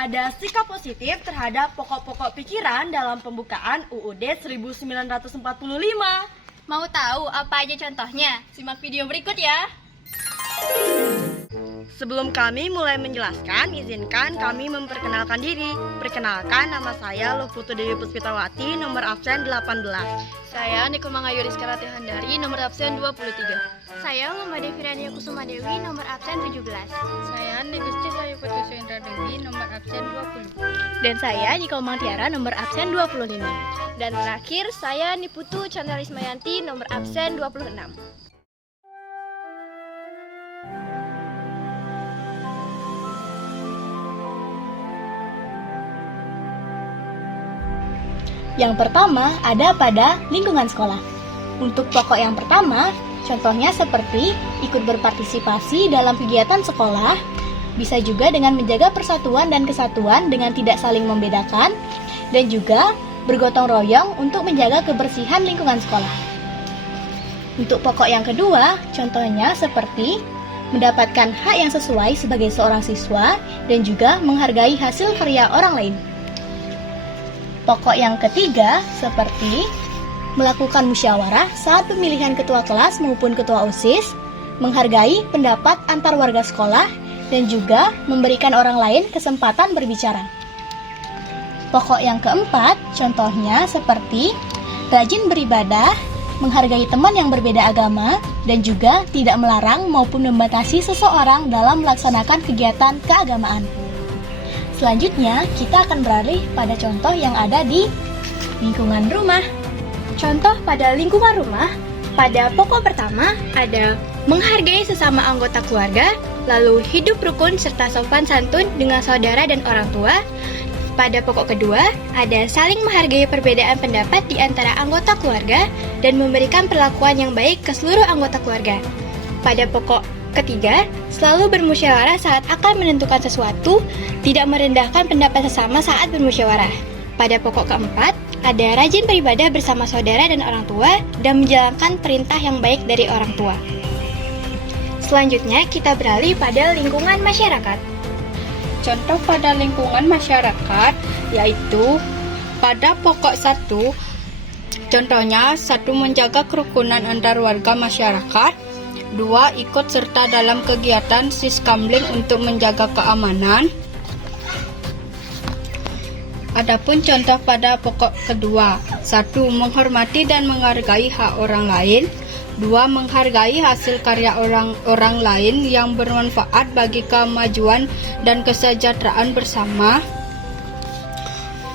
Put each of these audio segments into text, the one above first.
ada sikap positif terhadap pokok-pokok pikiran dalam pembukaan UUD 1945. Mau tahu apa aja contohnya? Simak video berikut ya. Sebelum kami mulai menjelaskan, izinkan kami memperkenalkan diri. Perkenalkan, nama saya Luputu Dewi Puspitawati, nomor absen 18. Saya Nikoma Ngayuri Skarati Handari, nomor absen 23. Saya Muhammad Firania Kusuma Dewi, nomor absen 17. Saya Nigusti Sayu Putu Indra Dewi, nomor absen 20. Dan saya Nikoma Tiara, nomor absen 25. Dan terakhir, saya Niputu Chandra Rismayanti, nomor absen 26. Yang pertama ada pada lingkungan sekolah. Untuk pokok yang pertama, contohnya seperti ikut berpartisipasi dalam kegiatan sekolah, bisa juga dengan menjaga persatuan dan kesatuan dengan tidak saling membedakan, dan juga bergotong royong untuk menjaga kebersihan lingkungan sekolah. Untuk pokok yang kedua, contohnya seperti mendapatkan hak yang sesuai sebagai seorang siswa dan juga menghargai hasil karya orang lain. Pokok yang ketiga seperti melakukan musyawarah saat pemilihan ketua kelas maupun ketua OSIS, menghargai pendapat antar warga sekolah, dan juga memberikan orang lain kesempatan berbicara. Pokok yang keempat, contohnya seperti rajin beribadah, menghargai teman yang berbeda agama, dan juga tidak melarang maupun membatasi seseorang dalam melaksanakan kegiatan keagamaan. Selanjutnya, kita akan beralih pada contoh yang ada di lingkungan rumah. Contoh pada lingkungan rumah, pada pokok pertama ada menghargai sesama anggota keluarga, lalu hidup rukun serta sopan santun dengan saudara dan orang tua. Pada pokok kedua, ada saling menghargai perbedaan pendapat di antara anggota keluarga dan memberikan perlakuan yang baik ke seluruh anggota keluarga. Pada pokok ketiga, selalu bermusyawarah saat akan menentukan sesuatu, tidak merendahkan pendapat sesama saat bermusyawarah. Pada pokok keempat, ada rajin beribadah bersama saudara dan orang tua dan menjalankan perintah yang baik dari orang tua. Selanjutnya, kita beralih pada lingkungan masyarakat. Contoh pada lingkungan masyarakat yaitu pada pokok 1, contohnya 1. Menjaga kerukunan antar warga masyarakat, 2. Ikut serta dalam kegiatan Siskamling untuk menjaga keamanan. Adapun contoh pada pokok kedua, 1. Menghormati dan menghargai hak orang lain, 2. Menghargai hasil karya orang lain yang bermanfaat bagi kemajuan dan kesejahteraan bersama.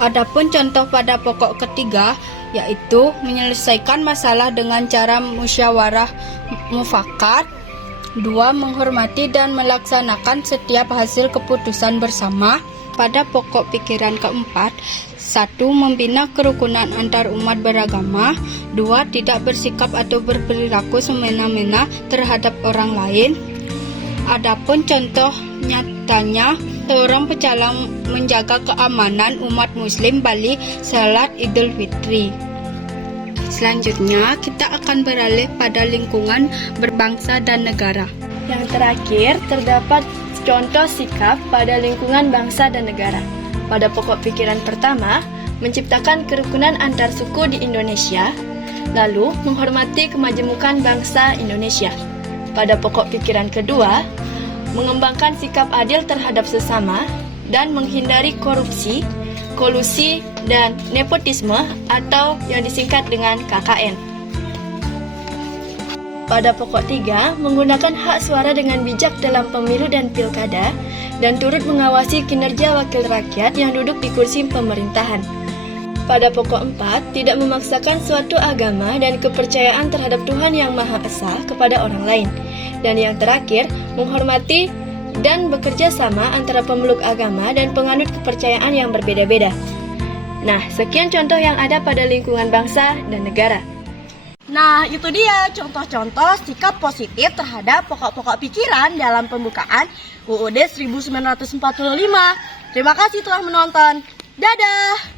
Adapun contoh pada pokok ketiga yaitu menyelesaikan masalah dengan cara musyawarah mufakat, 2. Menghormati dan melaksanakan setiap hasil keputusan bersama. Pada pokok pikiran keempat, 1. Membina kerukunan antar umat beragama, 2. Tidak bersikap atau berperilaku semena-mena terhadap orang lain. Adapun contoh nyatanya, seorang pecalang menjaga keamanan umat muslim Bali salat Idul Fitri. Selanjutnya, kita akan beralih pada lingkungan berbangsa dan negara. Yang terakhir, terdapat contoh sikap pada lingkungan bangsa dan negara. Pada pokok pikiran pertama, menciptakan kerukunan antar suku di Indonesia, lalu menghormati kemajemukan bangsa Indonesia. Pada pokok pikiran kedua, mengembangkan sikap adil terhadap sesama dan menghindari korupsi, kolusi, dan nepotisme atau yang disingkat dengan KKN. Pada pokok 3, menggunakan hak suara dengan bijak dalam pemilu dan pilkada, dan turut mengawasi kinerja wakil rakyat yang duduk di kursi pemerintahan. Pada pokok 4, tidak memaksakan suatu agama dan kepercayaan terhadap Tuhan Yang Maha Esa kepada orang lain. Dan yang terakhir, menghormati dan bekerja sama antara pemeluk agama dan penganut kepercayaan yang berbeda-beda. Nah, sekian contoh yang ada pada lingkungan bangsa dan negara. Nah, itu dia contoh-contoh sikap positif terhadap pokok-pokok pikiran dalam pembukaan UUD 1945. Terima kasih telah menonton. Dadah!